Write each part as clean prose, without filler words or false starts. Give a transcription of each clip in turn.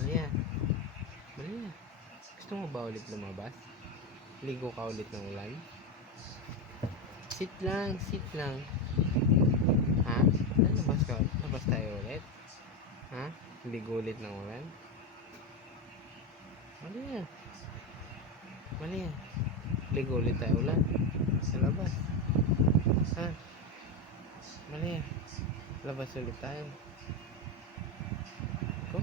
Mali yan. Mali yan. Gusto mo ba ulit lumabas? Ligo ka ulit ng ulan? Sit lang, sit lang. Ha? Labas ka? Labas tayo ulit? Ha? Ligo ulit ng ulan? Mali yan. Mali yan. Ligo ulit tayo ulan? Sa labas. Ha? Mali yan. Labas ulit tayo. Go.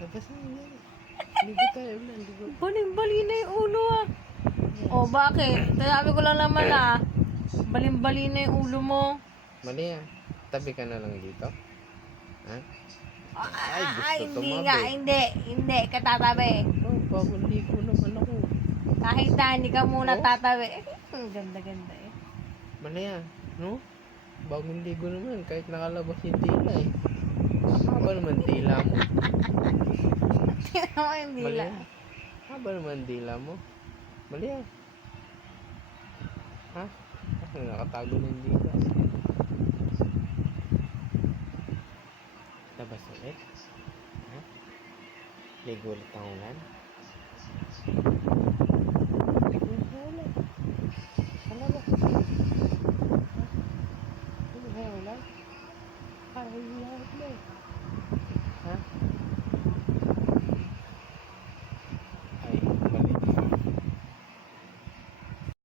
Labas na yan. Ligo tayo ulan. Ligo. Baling-bali na yung ulo ah. O bakit? Sabi ko lang naman ah. Baling-bali na yung ulo mo. Mali yan. Tabi ka na lang dito. Ha? Ay, gusto Ay, hindi tumabi. nga, hindi. Hindi ka tatabi. Oh, bagong ligo naman ako. Kahit na hindi ka muna Oh? tatabi. Ang ganda-ganda eh. Mali yan. No? Bagong ligo naman. Kahit nakalabas yung tila eh. Haba naman tila mo. Tingnan mo yung Mali dila. yan. Haba naman tila mo. Mali yan. Ha? Nakatago na yung dila. Labas ulit. Ha? Ligo ulit ang ulan. Ligo ulit ang ulan. Ano ba? Ligo ulit ang ulan. Ay, ulan. Ha?